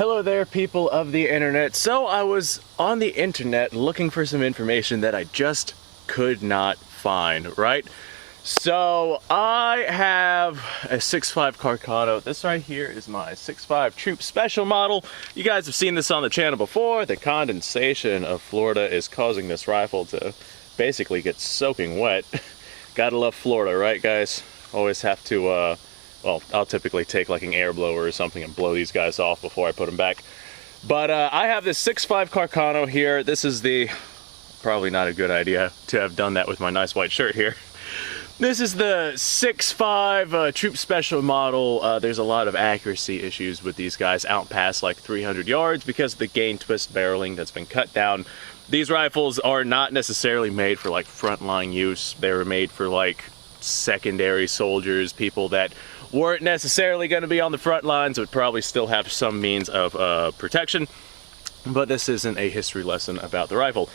Hello there, people of the internet. So I was on the internet looking for some information that I just could not find, right? So I have a 6.5 Carcano. This right here is my 6.5 Troop Special model. You guys have seen this on the channel before. The condensation of Florida is causing this rifle to basically get soaking wet. Gotta love Florida, right guys? Always have to, well, I'll typically take like an air blower or something and blow these guys off before I put them back. But I have this 6.5 Carcano here. This is probably not a good idea to have done that with my nice white shirt here. This is the 6.5 Troop Special model. There's a lot of accuracy issues with these guys out past like 300 yards because of the gain twist barreling that's been cut down. These rifles are not necessarily made for like frontline use. They were made for like secondary soldiers, people that weren't necessarily going to be on the front lines, would probably still have some means of protection. But this isn't a history lesson about the rifle.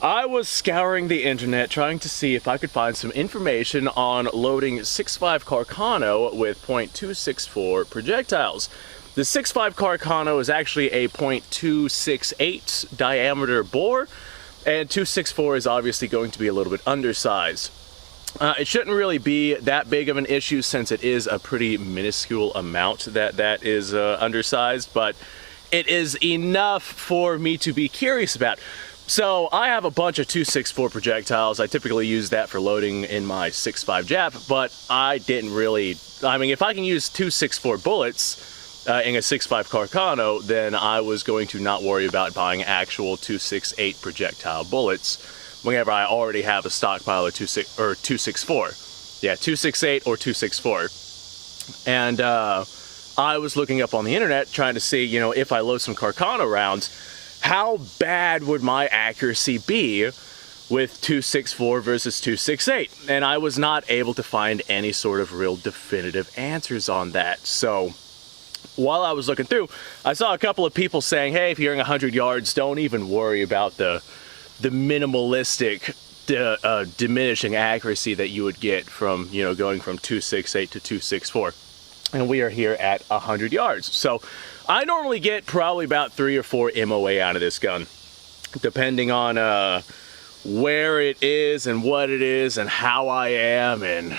I was scouring the internet trying to see if I could find some information on loading 6.5 Carcano with .264 projectiles. The 6.5 Carcano is actually a .268 diameter bore, and 264 is obviously going to be a little bit undersized. It shouldn't really be that big of an issue since it is a pretty minuscule amount that is undersized, but it is enough for me to be curious about. So I have a bunch of 264 projectiles. I typically use that for loading in my 6.5 Jap, but I didn't really, I mean, if I can use 264 bullets in a 6.5 Carcano, then I was going to not worry about buying actual 268 projectile bullets whenever I already have a stockpile of 264. Yeah, 268 or 264. And I was looking up on the internet trying to see, you know, if I load some Carcano rounds, how bad would my accuracy be with 264 versus 268? And I was not able to find any sort of real definitive answers on that. So while I was looking through, I saw a couple of people saying, hey, if you're in 100 yards, don't even worry about the minimalistic diminishing accuracy that you would get from, you know, going from 268 to 264. And we are here at 100 yards. So I normally get probably about 3 or 4 MOA out of this gun, depending on where it is and what it is and how I am and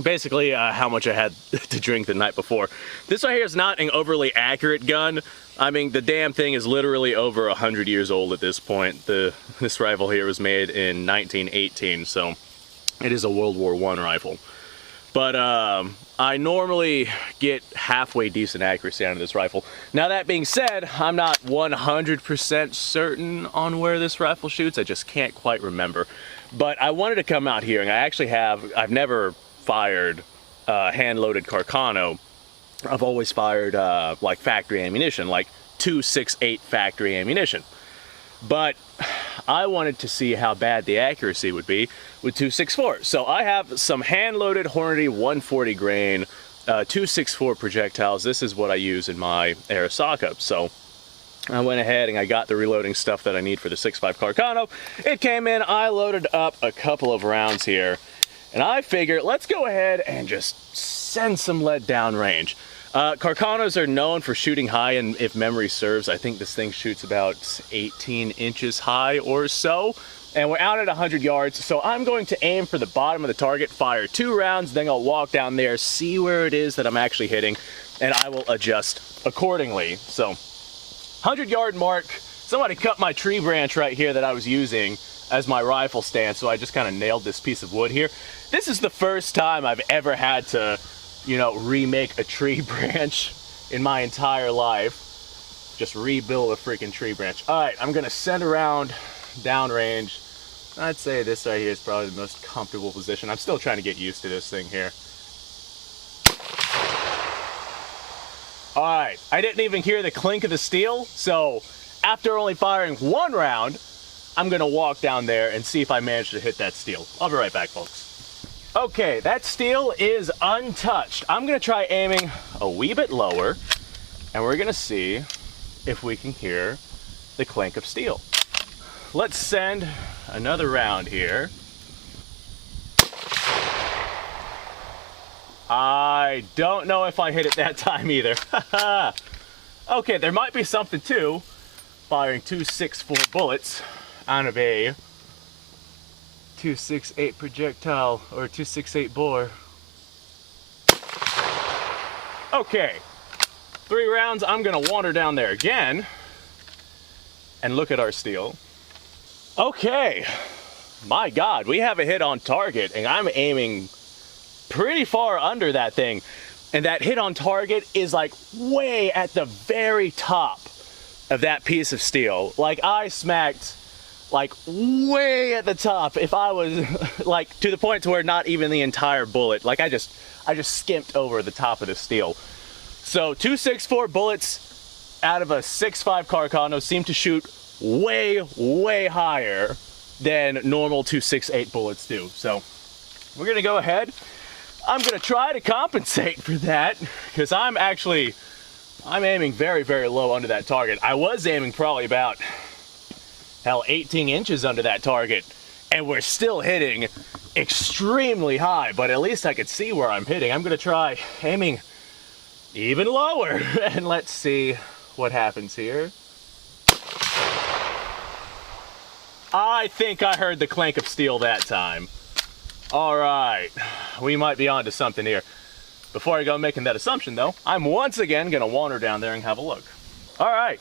basically how much I had to drink the night before. This right here is not an overly accurate gun. I mean, the damn thing is literally over 100 years old at this point. This rifle here was made in 1918, so it is a World War I rifle. But I normally get halfway decent accuracy out of this rifle. Now that being said, I'm not 100% certain on where this rifle shoots. I just can't quite remember. But I wanted to come out here, and I've never fired hand-loaded Carcano. I've always fired like factory ammunition, like 268 factory ammunition. But I wanted to see how bad the accuracy would be with 264. So I have some hand-loaded Hornady 140 grain 264 projectiles. This is what I use in my air sock-up. So I went ahead and I got the reloading stuff that I need for the 6.5 Carcano. It came in, I loaded up a couple of rounds here, and I figured let's go ahead and just send some lead down range. Carcanos are known for shooting high, and if memory serves, I think this thing shoots about 18 inches high or so. And we're out at 100 yards, so I'm going to aim for the bottom of the target, fire 2 rounds, then I'll walk down there, see where it is that I'm actually hitting, and I will adjust accordingly. So, 100-yard mark. Somebody cut my tree branch right here that I was using as my rifle stand, so I just kind of nailed this piece of wood here. This is the first time I've ever had to, you know, remake a tree branch in my entire life. Just rebuild a freaking tree branch. All right, I'm gonna send around downrange. I'd say this right here is probably the most comfortable position. I'm still trying to get used to this thing here. All right, I didn't even hear the clink of the steel, so after only firing 1 round, I'm gonna walk down there and see if I manage to hit that steel. I'll be right back, folks. Okay, that steel is untouched. I'm gonna try aiming a wee bit lower, and we're gonna see if we can hear the clink of steel. Let's send another round here. I don't know if I hit it that time either. Okay, there might be something too, firing 264 bullets out of a 268 projectile or 268 bore. Okay, 3 rounds. I'm gonna wander down there again and look at our steel. Okay, my God, we have a hit on target, and I'm aiming pretty far under that thing. And that hit on target is like way at the very top of that piece of steel. Like I smacked like way at the top. If I was like to the point to where not even the entire bullet, like I just skimped over the top of the steel. So 264 bullets out of a 6.5 Carcano seem to shoot way higher than normal 268 bullets do. So we're gonna go ahead. I'm gonna try to compensate for that because I'm aiming very low under that target. I was aiming probably about, hell, 18 inches under that target, and we're still hitting extremely high, but at least I could see where I'm hitting. I'm gonna try aiming even lower and let's see what happens here. I think I heard the clank of steel that time. All right, we might be onto something here. Before I go making that assumption though, I'm once again gonna wander down there and have a look. All right,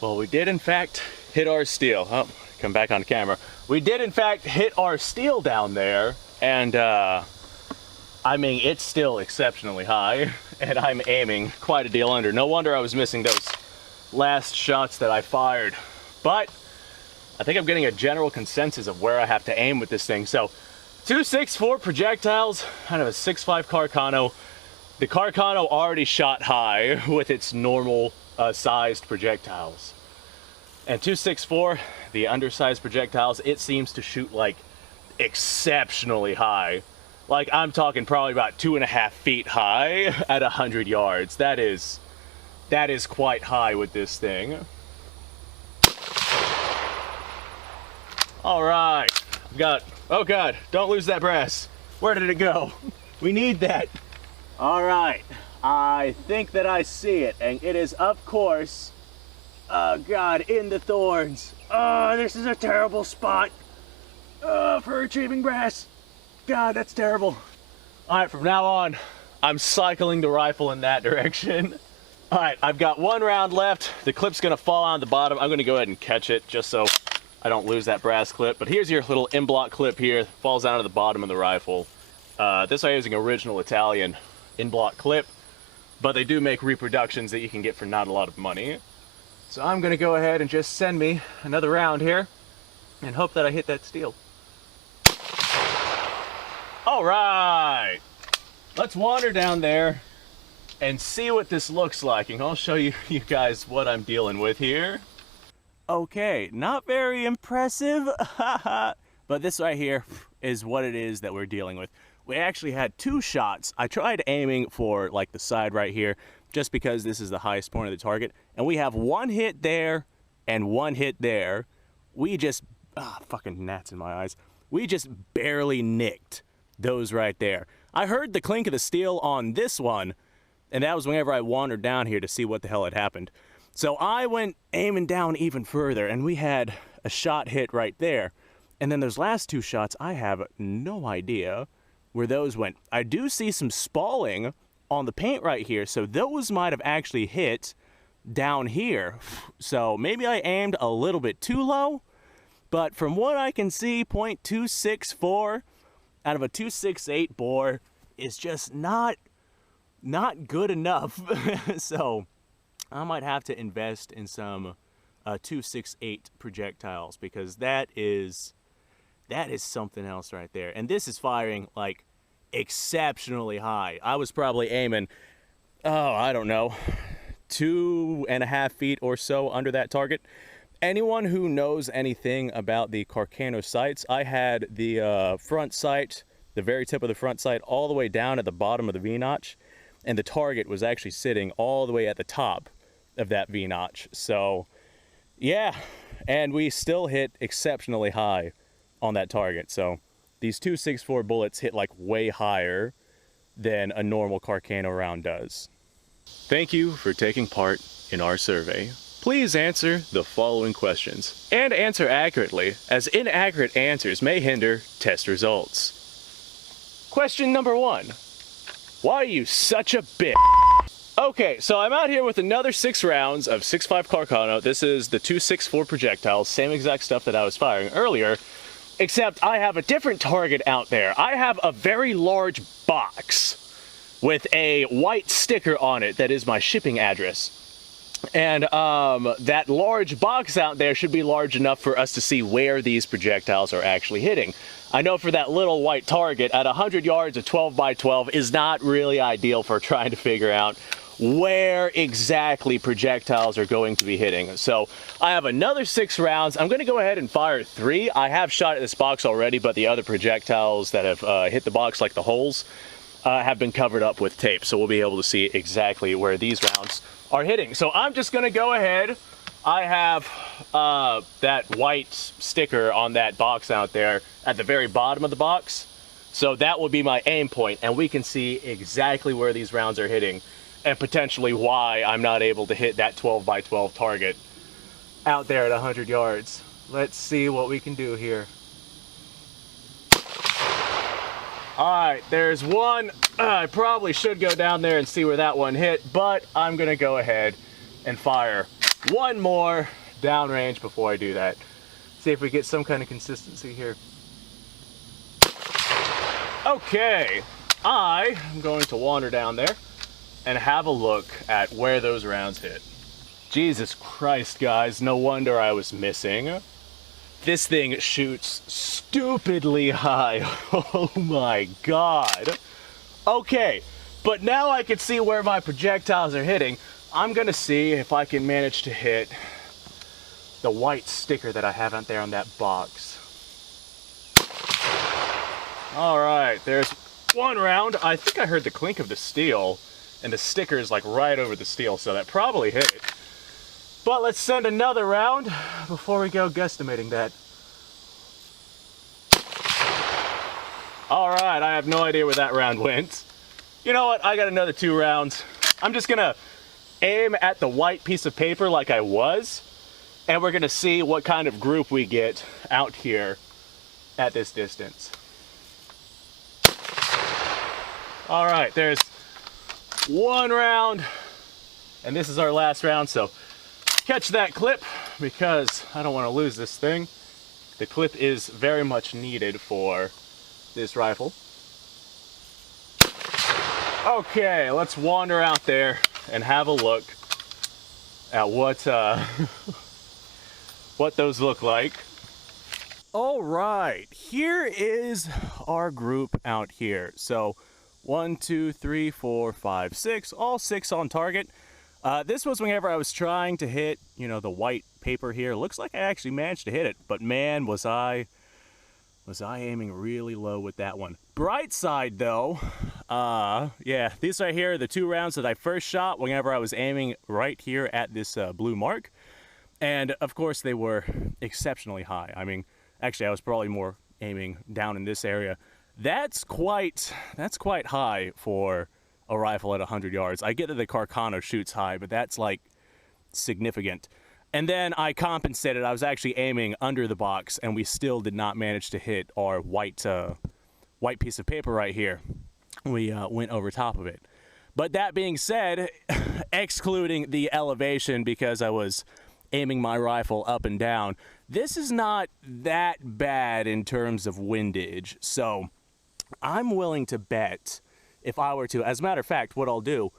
well, we did in fact hit our steel. Oh, come back on camera. We did in fact hit our steel down there, and I mean, it's still exceptionally high, and I'm aiming quite a deal under. No wonder I was missing those last shots that I fired. But I think I'm getting a general consensus of where I have to aim with this thing. So 264 projectiles out of a 6.5 Carcano. The Carcano already shot high with its normal sized projectiles. And 264, the undersized projectiles, it seems to shoot like exceptionally high. Like I'm talking probably about 2.5 feet high at 100 yards. That is quite high with this thing. All right, got, oh God, don't lose that brass. Where did it go? We need that. All right, I think that I see it, and it is, of course, oh God, in the thorns. Oh, this is a terrible spot for retrieving brass. God, that's terrible. All right, from now on, I'm cycling the rifle in that direction. All right, I've got 1 round left. The clip's gonna fall on the bottom. I'm gonna go ahead and catch it just so I don't lose that brass clip. But here's your little in-block clip here. Falls down to the bottom of the rifle. This I'm using original Italian in-block clip, but they do make reproductions that you can get for not a lot of money. So I'm gonna go ahead and just send me another round here and hope that I hit that steel. All right, let's wander down there and see what this looks like, and I'll show you guys what I'm dealing with here. Okay, not very impressive, but this right here is what it is that we're dealing with. We actually had 2 shots. I tried aiming for like the side right here, just because this is the highest point of the target, and we have 1 hit there and 1 hit there. We just, fucking gnats in my eyes. We just barely nicked those right there. I heard the clink of the steel on this one, and that was whenever I wandered down here to see what the hell had happened. So I went aiming down even further, and we had a shot hit right there. And then those last 2 shots, I have no idea where those went. I do see some spalling on the paint right here, so those might have actually hit down here. So maybe I aimed a little bit too low, but from what I can see, .264 out of a 268 bore is just not good enough. So I might have to invest in some 268 projectiles, because that is something else right there. And this is firing like exceptionally high. I was probably aiming, oh, I don't know, 2.5 feet or so under that target. Anyone who knows anything about the Carcano sights, I had the front sight, the very tip of the front sight, all the way down at the bottom of the V-notch, and the target was actually sitting all the way at the top of that V-notch. So yeah, and we still hit exceptionally high on that target. So these 264 bullets hit like way higher than a normal Carcano round does. Thank you for taking part in our survey. Please answer the following questions, and answer accurately, as inaccurate answers may hinder test results. Question number 1. Why are you such a bitch? Okay, so I'm out here with another 6 rounds of 6.5 Carcano. This is the 264 projectiles, same exact stuff that I was firing earlier, except I have a different target out there. I have a very large box with a white sticker on it that is my shipping address. And that large box out there should be large enough for us to see where these projectiles are actually hitting. I know for that little white target, at 100 yards, a 12 by 12 is not really ideal for trying to figure out where exactly projectiles are going to be hitting. So I have another 6 rounds. I'm going to go ahead and fire 3. I have shot at this box already, but the other projectiles that have hit the box, like the holes, have been covered up with tape. So we'll be able to see exactly where these rounds are hitting. So I'm just going to go ahead. I have that white sticker on that box out there at the very bottom of the box. So that will be my aim point, and we can see exactly where these rounds are hitting and potentially why I'm not able to hit that 12 by 12 target out there at 100 yards. Let's see what we can do here. All right, there's one. I probably should go down there and see where that one hit, but I'm gonna go ahead and fire one more downrange before I do that. See if we get some kind of consistency here. Okay, I am going to wander down there and have a look at where those rounds hit. Jesus Christ, guys, no wonder I was missing. This thing shoots stupidly high. Oh my God. Okay, but now I can see where my projectiles are hitting. I'm gonna see if I can manage to hit the white sticker that I have out there on that box. All right, there's one round. I think I heard the clink of the steel, and the sticker is like right over the steel, so that probably hit it. But let's send another round before we go guesstimating that. All right, I have no idea where that round went. You know what, I got another 2 rounds. I'm just gonna aim at the white piece of paper like I was, and we're gonna see what kind of group we get out here at this distance. All right, there's 1 round, and this is our last round, so catch that clip because I don't want to lose this thing. The clip is very much needed for this rifle. Okay, let's wander out there and have a look at what what those look like. All right, here is our group out here. So 1, 2, 3, 4, 5, 6, all 6 on target. This was whenever I was trying to hit, you know, the white paper here. Looks like I actually managed to hit it, but man, was I aiming really low with that one. Bright side though, yeah, these right here are the 2 rounds that I first shot whenever I was aiming right here at this blue mark. And of course they were exceptionally high. I mean, actually I was probably more aiming down in this area. That's quite high for a rifle at 100 yards. I get that the Carcano shoots high, but that's like significant. And then I compensated. I was actually aiming under the box, and we still did not manage to hit our white piece of paper right here. We went over top of it. But that being said, excluding the elevation because I was aiming my rifle up and down, this is not that bad in terms of windage. So I'm willing to bet, if I were to, as a matter of fact, what I'll do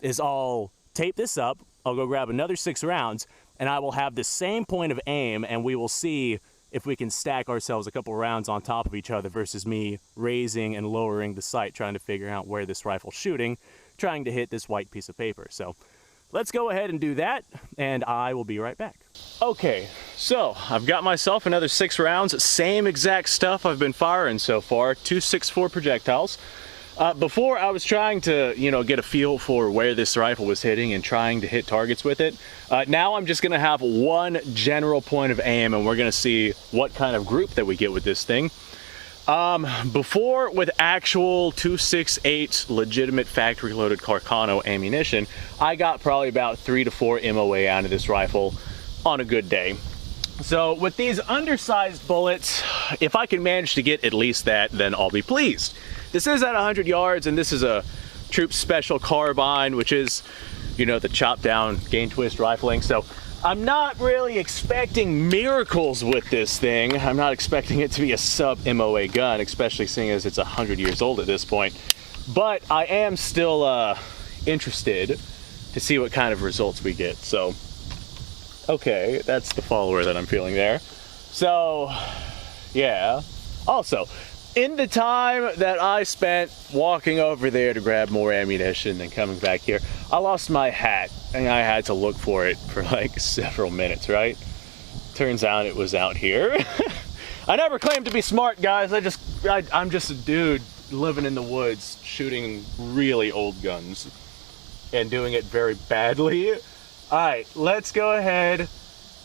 is I'll tape this up, I'll go grab another 6 rounds, and I will have the same point of aim, and we will see if we can stack ourselves a couple rounds on top of each other versus me raising and lowering the sight, trying to figure out where this rifle's shooting, trying to hit this white piece of paper. So let's go ahead and do that, and I will be right back. Okay, so I've got myself another 6 rounds, same exact stuff I've been firing so far, 264 projectiles. Before I was trying to, you know, get a feel for where this rifle was hitting and trying to hit targets with it. Now I'm just gonna have one general point of aim, and we're gonna see what kind of group that we get with this thing. Before, with actual 268 legitimate factory loaded Carcano ammunition, I got probably about 3 to 4 MOA out of this rifle on a good day. So with these undersized bullets, if I can manage to get at least that, then I'll be pleased. This is at 100 yards, and this is a Troop Special carbine, which is, you know, the chop down gain twist rifling. So I'm not really expecting miracles with this thing. I'm not expecting it to be a sub MOA gun, especially seeing as it's 100 years old at this point. But I am still interested to see what kind of results we get. So, okay, that's the follower that I'm feeling there. So, yeah. Also, in the time that I spent walking over there to grab more ammunition and coming back here, I lost my hat, and I had to look for it for like several minutes, right? Turns out it was out here. I never claimed to be smart, guys. I'm just a dude living in the woods, shooting really old guns and doing it very badly. All right, let's go ahead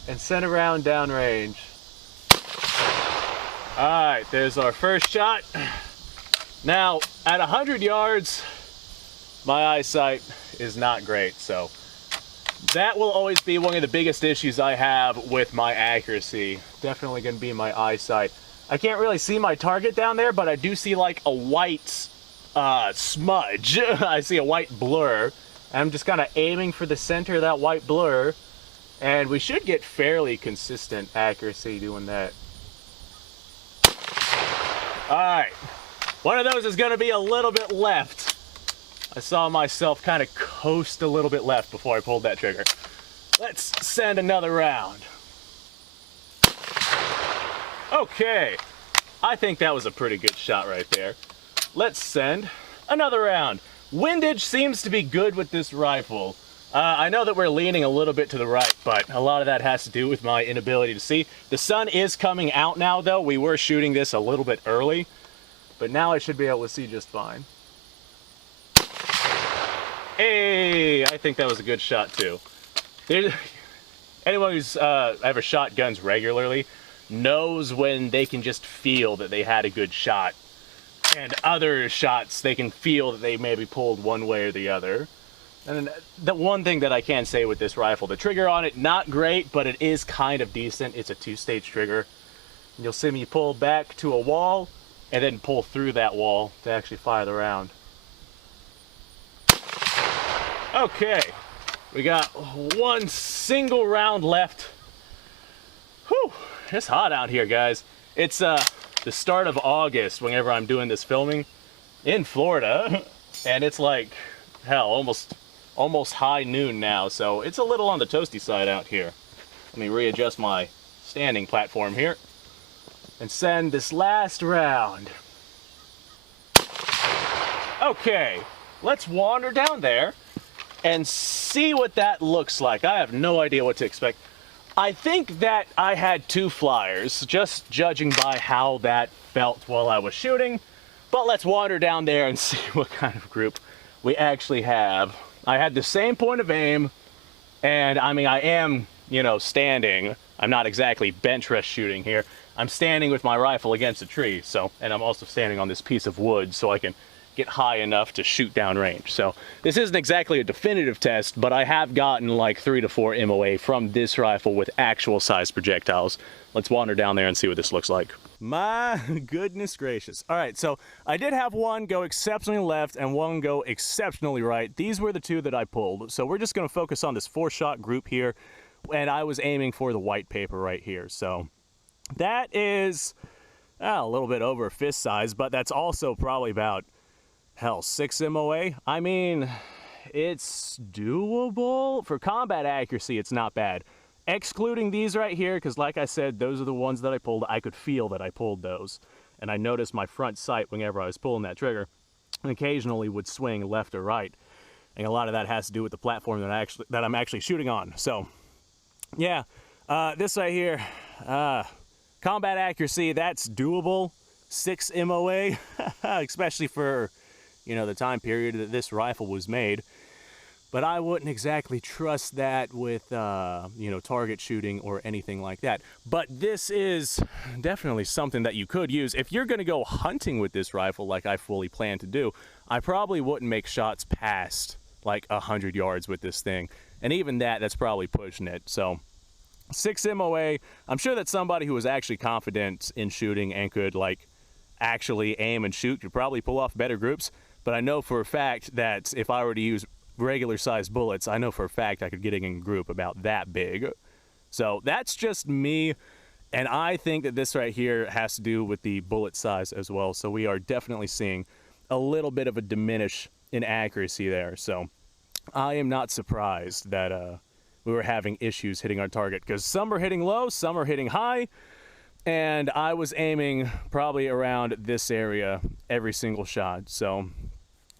and send a round downrange. All right, there's our first shot. Now, at 100 yards, my eyesight is not great, so that will always be one of the biggest issues I have with my accuracy. Definitely gonna be my eyesight. I can't really see my target down there, but I do see like a white smudge. I see a white blur. I'm just kind of aiming for the center of that white blur, and we should get fairly consistent accuracy doing that. All right, one of those is gonna be a little bit left. I saw myself kind of coast a little bit left before I pulled that trigger. Let's send another round. Okay, I think that was a pretty good shot right there. Let's send another round. Windage seems to be good with this rifle. I know that we're leaning a little bit to the right, but a lot of that has to do with my inability to see. The sun is coming out now, though. We were shooting this a little bit early, but now I should be able to see just fine. Hey, I think that was a good shot, too. Anyone who's ever shot guns regularly knows when they can just feel that they had a good shot. And other shots, they can feel that they maybe pulled one way or the other. And the one thing that I can say with this rifle, the trigger on it, not great, but it is kind of decent. It's a 2-stage trigger. And you'll see me pull back to a wall and then pull through that wall to actually fire the round. Okay, we got one single round left. Whew, it's hot out here, guys. It's the start of August whenever I'm doing this filming in Florida, and it's like, hell, almost high noon now, so it's a little on the toasty side out here. Let me readjust my standing platform here and send this last round. Okay, let's wander down there and see what that looks like. I have no idea what to expect. I think that I had 2 flyers, just judging by how that felt while I was shooting, but let's wander down there and see what kind of group we actually have. I had the same point of aim, and I mean, I am, you know, standing. I'm not exactly bench rest shooting here. I'm standing with my rifle against a tree, so, and I'm also standing on this piece of wood so I can get high enough to shoot down range. So this isn't exactly a definitive test, but I have gotten like 3 to 4 MOA from this rifle with actual size projectiles. Let's wander down there and see what this looks like. My goodness gracious. All right, so I did have one go exceptionally left and one go exceptionally right. These were the 2 that I pulled. So we're just gonna focus on this 4-shot group here, and I was aiming for the white paper right here. So that is a little bit over fist size, but that's also probably about, hell, 6 MOA. I mean, it's doable. For combat accuracy, it's not bad. Excluding these right here, because like I said, those are the ones that I pulled. I could feel that I pulled those. And I noticed my front sight whenever I was pulling that trigger, and occasionally would swing left or right. And a lot of that has to do with the platform that I'm actually shooting on. So, yeah, this right here, combat accuracy, that's doable. 6 MOA, especially for, you know, the time period that this rifle was made. but I wouldn't exactly trust that with, you know, target shooting or anything like that. But this is definitely something that you could use. If you're going to go hunting with this rifle like I fully plan to do, I probably wouldn't make shots past like 100 yards with this thing. And even that's probably pushing it. So 6 MOA, I'm sure that somebody who was actually confident in shooting and could like actually aim and shoot could probably pull off better groups. But I know for a fact that if I were to use regular sized bullets, I know for a fact I could get in a group about that big. So that's just me. And I think that this right here has to do with the bullet size as well. So we are definitely seeing a little bit of a diminish in accuracy there. So I am not surprised that we were having issues hitting our target, because some are hitting low, some are hitting high, and I was aiming probably around this area every single shot. So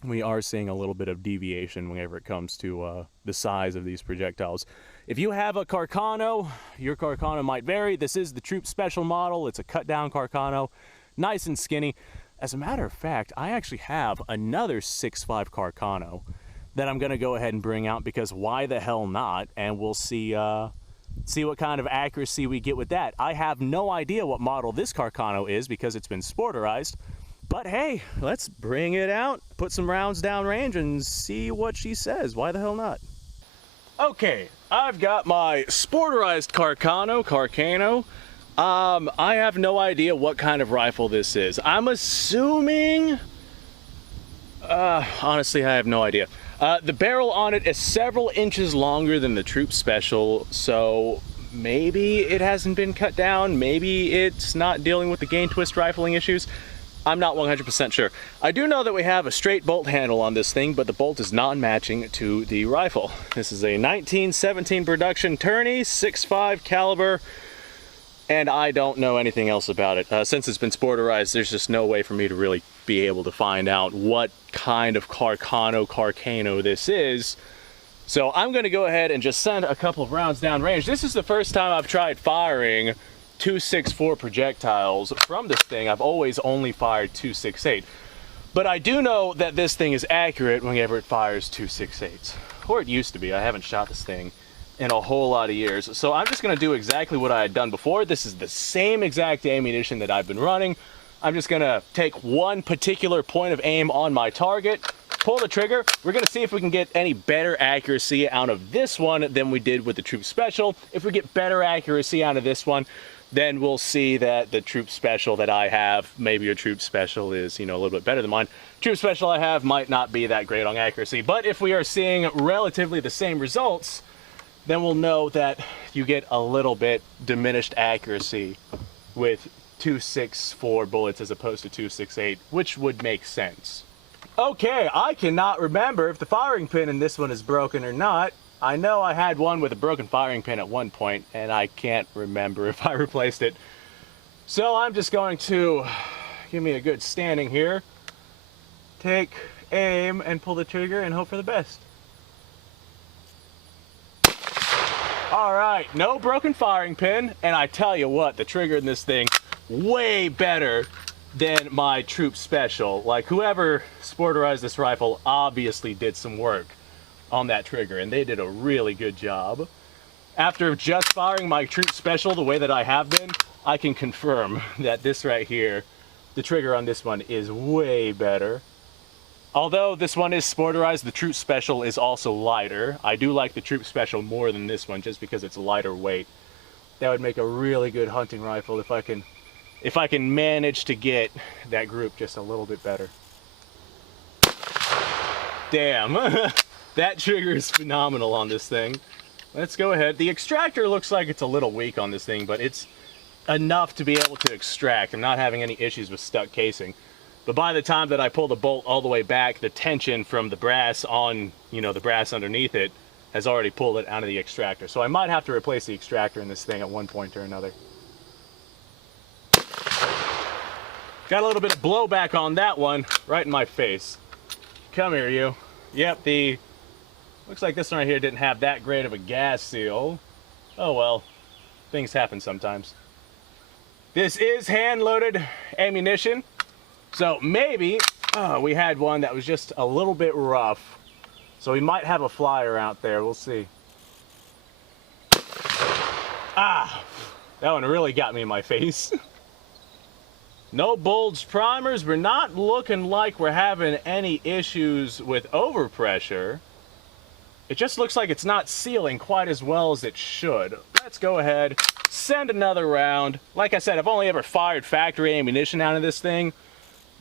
we are seeing a little bit of deviation whenever it comes to the size of these projectiles. If you have a Carcano, your Carcano might vary. This is the Troop Special model. It's a cut down Carcano, nice and skinny. As a matter of fact, I actually have another 6.5 Carcano that I'm gonna go ahead and bring out, because why the hell not? And we'll see what kind of accuracy we get with that. I have no idea what model this Carcano is because it's been sporterized, but hey, let's bring it out, put some rounds down range and see what she says. Why the hell not? Okay, I've got my sporterized Carcano. I have no idea what kind of rifle this is. I'm assuming, honestly, I have no idea. The barrel on it is several inches longer than the Troop Special, so maybe it hasn't been cut down, maybe it's not dealing with the gain twist rifling issues. I'm not 100% sure. I do know that we have a straight bolt handle on this thing, but the bolt is non-matching to the rifle. This is a 1917 production tourney, 6.5 caliber, and I don't know anything else about it. Since it's been sporterized, there's just no way for me to really be able to find out what kind of Carcano this is. So I'm going to go ahead and just send a couple of rounds down range. This is the first time I've tried firing 2.64 projectiles from this thing. I've always only fired 2.68. But I do know that this thing is accurate whenever it fires 2.68s. Or it used to be. I haven't shot this thing in a whole lot of years. So I'm just going to do exactly what I had done before. This is the same exact ammunition that I've been running. I'm just going to take one particular point of aim on my target, pull the trigger. We're going to see if we can get any better accuracy out of this one than we did with the Troop Special. If we get better accuracy out of this one, then we'll see that the Troop Special that I have, maybe your Troop Special is, you know, a little bit better than mine. Troop Special I have might not be that great on accuracy, but if we are seeing relatively the same results, then we'll know that you get a little bit diminished accuracy with 2.64 bullets as opposed to 2.68, which would make sense. Okay, I cannot remember if the firing pin in this one is broken or not. I know I had one with a broken firing pin at one point, and I can't remember if I replaced it. So I'm just going to give me a good standing here, take aim, and pull the trigger and hope for the best. All right, no broken firing pin, and I tell you what, the trigger in this thing, way better than my Troop Special. Like, whoever sporterized this rifle obviously did some work on that trigger, and they did a really good job. After just firing my Troop Special the way that I have been, I can confirm that this right here, the trigger on this one is way better. Although this one is sporterized, the Troop Special is also lighter. I do like the Troop Special more than this one just because it's lighter weight. That would make a really good hunting rifle if I can manage to get that group just a little bit better. Damn, that trigger is phenomenal on this thing. Let's go ahead. The extractor looks like it's a little weak on this thing, but it's enough to be able to extract. I'm not having any issues with stuck casing. But by the time that I pull the bolt all the way back, the tension from the brass on, you know, the brass underneath it has already pulled it out of the extractor. So I might have to replace the extractor in this thing at one point or another. Got a little bit of blowback on that one, right in my face. Come here, you. Yep, looks like this one right here didn't have that great of a gas seal. Oh well, things happen sometimes. This is hand-loaded ammunition, so maybe we had one that was just a little bit rough. So we might have a flyer out there. We'll see. Ah, that one really got me in my face. No bulged primers. We're not looking like we're having any issues with overpressure. It just looks like it's not sealing quite as well as it should. Let's go ahead, send another round. Like I said, I've only ever fired factory ammunition out of this thing.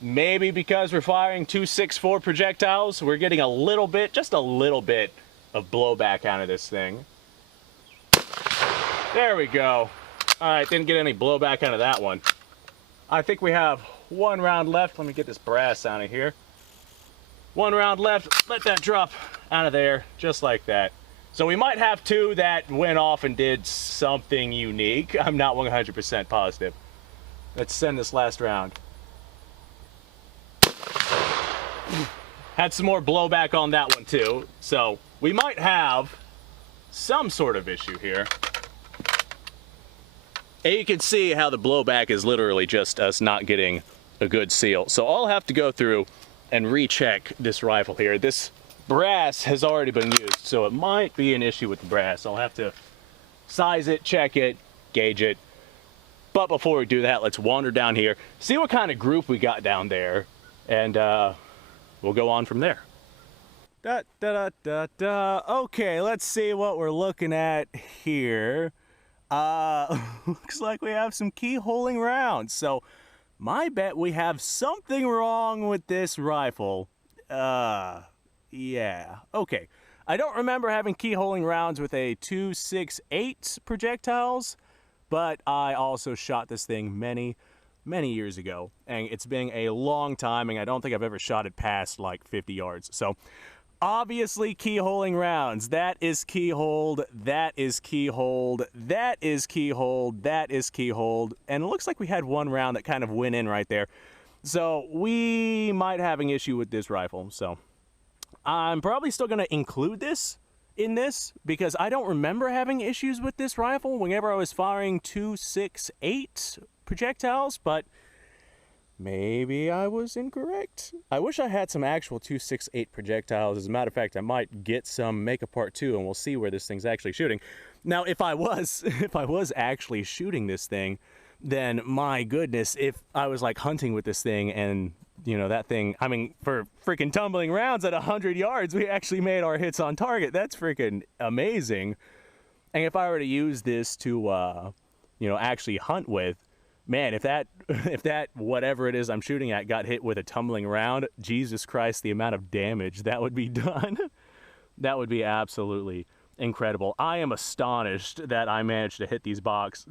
Maybe because we're firing 2.64 projectiles, we're getting a little bit, just a little bit of blowback out of this thing. There we go. All right, didn't get any blowback out of that one. I think we have one round left. Let me get this brass out of here. One round left. Let that drop out of there, just like that. So we might have two that went off and did something unique. I'm not 100% positive. Let's send this last round. Had some more blowback on that one too. So we might have some sort of issue here. And you can see how the blowback is literally just us not getting a good seal. So I'll have to go through and recheck this rifle here. This brass has already been used, so it might be an issue with the brass. I'll have to size it, check it, gauge it. But before we do that, let's wander down here, see what kind of group we got down there, and we'll go on from there. Okay, let's see what we're looking at here. Looks like we have some keyholing rounds. So my bet we have something wrong with this rifle. Yeah. Okay. I don't remember having keyholing rounds with a 2.68 projectiles, but I also shot this thing many years ago, and it's been a long time, and I don't think I've ever shot it past like 50 yards. So obviously keyholing rounds. That is keyholed, that is keyholed, that is keyholed, that is keyholed, and it looks like we had one round that kind of went in right there. So we might have an issue with this rifle. So I'm probably still going to include this in this because I don't remember having issues with this rifle whenever I was firing 2.68 projectiles, but maybe I was incorrect. I wish I had some actual 2.68 projectiles. As a matter of fact, I might get some, make a part 2, and we'll see where this thing's actually shooting. Now, if I was actually shooting this thing, then my goodness, if I was like hunting with this thing and, you know, that thing, I mean, for freaking tumbling rounds at 100 yards, we actually made our hits on target. That's freaking amazing. And if I were to use this to, you know, actually hunt with, man, if that whatever it is I'm shooting at got hit with a tumbling round, Jesus Christ, the amount of damage that would be done. That would be absolutely incredible. I am astonished that I managed to hit this box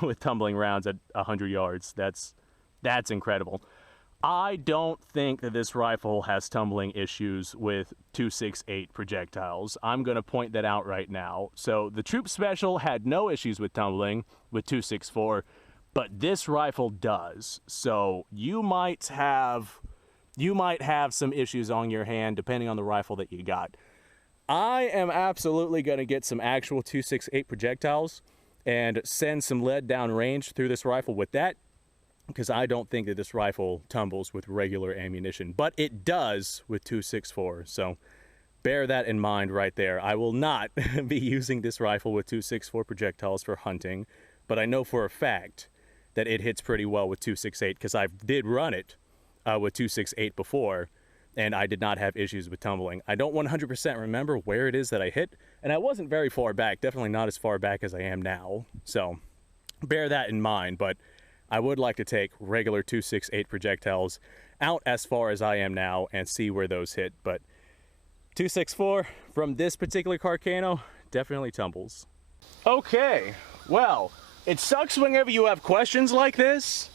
with tumbling rounds at 100 yards. That's incredible. I don't think that this rifle has tumbling issues with 2.68 projectiles. I'm going to point that out right now. So the Troop Special had no issues with tumbling with 2.64, but this rifle does. So you might have some issues on your hand depending on the rifle that you got. I am absolutely going to get some actual 2.68 projectiles and send some lead down range through this rifle with that, because I don't think that this rifle tumbles with regular ammunition, but it does with 2.64, so bear that in mind right there. I will not be using this rifle with 2.64 projectiles for hunting, but I know for a fact that it hits pretty well with 2.68 because I did run it with 2.68 before, and I did not have issues with tumbling. I don't 100% remember where it is that I hit, and I wasn't very far back, definitely not as far back as I am now, so bear that in mind. But I would like to take regular 2.68 projectiles out as far as I am now and see where those hit. But 2.64 from this particular Carcano definitely tumbles. Okay, well, it sucks whenever you have questions like this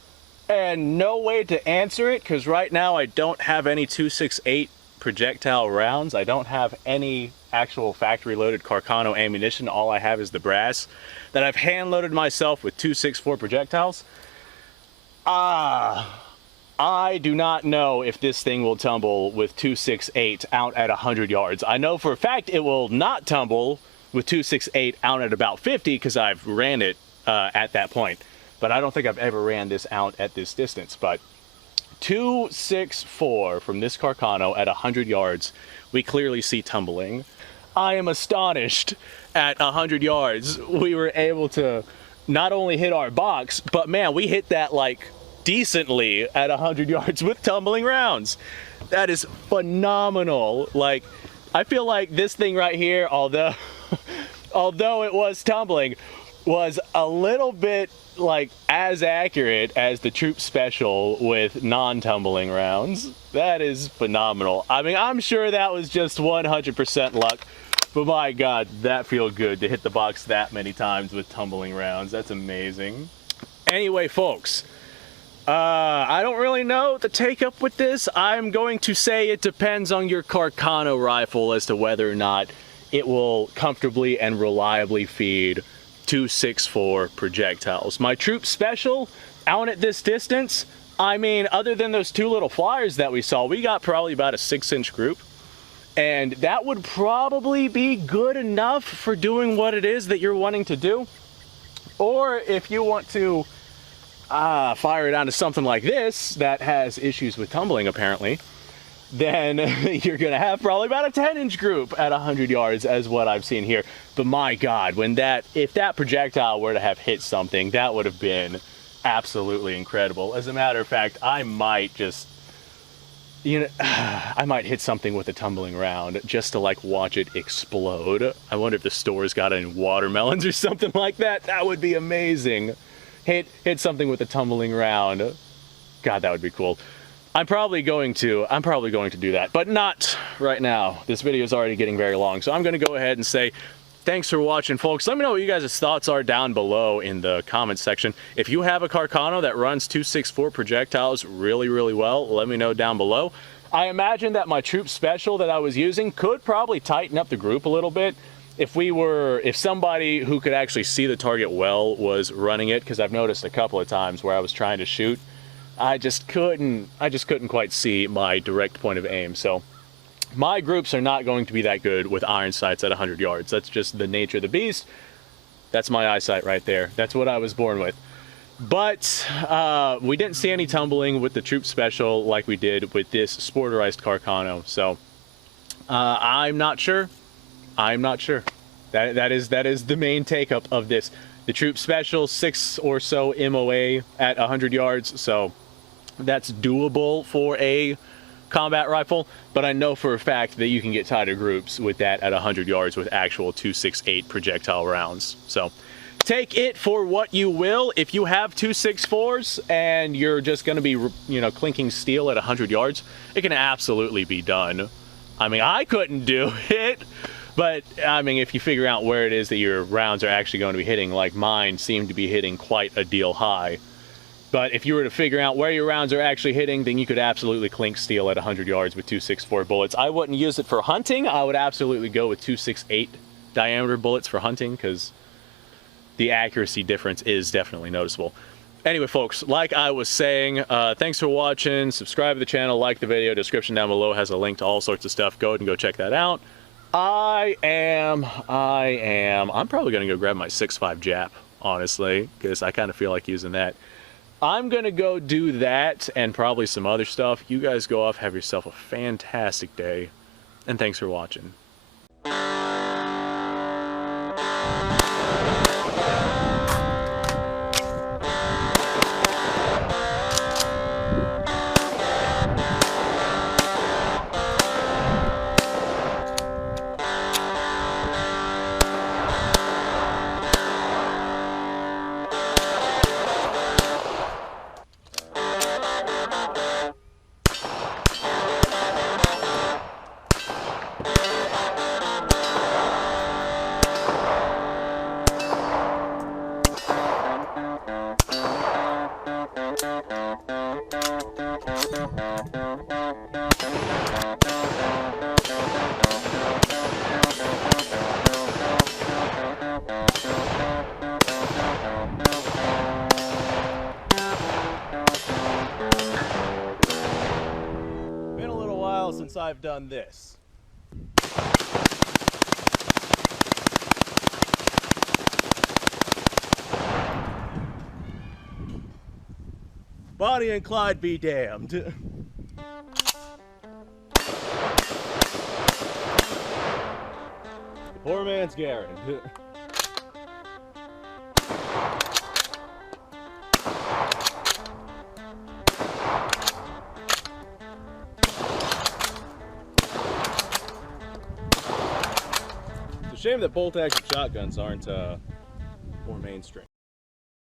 and no way to answer it, because right now I don't have any 2.68 projectile rounds. I don't have any actual factory loaded Carcano ammunition. All I have is the brass that I've hand loaded myself with 2.64 projectiles. I do not know if this thing will tumble with 2.68 out at 100 yards. I know for a fact it will not tumble with 2.68 out at about 50 because I've ran it at that point. But I don't think I've ever ran this out at this distance. But 264 from this Carcano at 100 yards, we clearly see tumbling. I am astonished at 100 yards we were able to not only hit our box, but man, we hit that like decently at 100 yards with tumbling rounds. That is phenomenal. Like, I feel like this thing right here, although it was tumbling, was a little bit like as accurate as the Troop Special with non-tumbling rounds. That is phenomenal. I mean, I'm sure that was just 100% luck, but my God, that feels good to hit the box that many times with tumbling rounds. That's amazing. Anyway, folks, I don't really know the take up with this. I'm going to say it depends on your Carcano rifle as to whether or not it will comfortably and reliably feed 264 projectiles. My Troop Special, out at this distance, I mean, other than those two little flyers that we saw, we got probably about a 6-inch group. And that would probably be good enough for doing what it is that you're wanting to do. Or if you want to fire it onto something like this that has issues with tumbling apparently, then you're gonna have probably about a 10-inch group at 100 yards as what I've seen here. But my God, if that projectile were to have hit something, that would have been absolutely incredible. As a matter of fact, I might just, I might hit something with a tumbling round just to like watch it explode. I wonder if the store's got any watermelons or something like that. That would be amazing. Hit something with a tumbling round. God, that would be cool. I'm probably going to do that, but not right now. This video is already getting very long, so I'm going to go ahead and say thanks for watching, folks. Let me know what you guys' thoughts are down below in the comments section. If you have a Carcano that runs 264 projectiles really, really well, let me know down below. I imagine that my Troop Special that I was using could probably tighten up the group a little bit if somebody who could actually see the target well was running it, because I've noticed a couple of times where I was trying to shoot, I just couldn't quite see my direct point of aim. So my groups are not going to be that good with iron sights at 100 yards. That's just the nature of the beast. That's my eyesight right there. That's what I was born with. But we didn't see any tumbling with the Troop Special like we did with this sporterized Carcano. So I'm not sure. That is the main take up of this. The Troop Special, 6 or so MOA at 100 yards. So that's doable for a combat rifle, but I know for a fact that you can get tighter groups with that at 100 yards with actual 268 projectile rounds. So take it for what you will. If you have 264s and you're just going to be, clinking steel at 100 yards, it can absolutely be done. I mean, I couldn't do it, but I mean, if you figure out where it is that your rounds are actually going to be hitting, like mine seem to be hitting quite a deal high. But if you were to figure out where your rounds are actually hitting, then you could absolutely clink steel at 100 yards with 264 bullets. I wouldn't use it for hunting. I would absolutely go with 268 diameter bullets for hunting, because the accuracy difference is definitely noticeable. Anyway, folks, like I was saying, thanks for watching. Subscribe to the channel, like the video. Description down below has a link to all sorts of stuff. Go ahead and go check that out. I'm probably going to go grab my 6.5 Jap, honestly, because I kind of feel like using that. I'm going to go do that and probably some other stuff. You guys go off, have yourself a fantastic day, and thanks for watching. Been a little while since I've done this. Bonnie and Clyde be damned. Poor man's Garen. It's a shame that bolt action shotguns aren't more mainstream.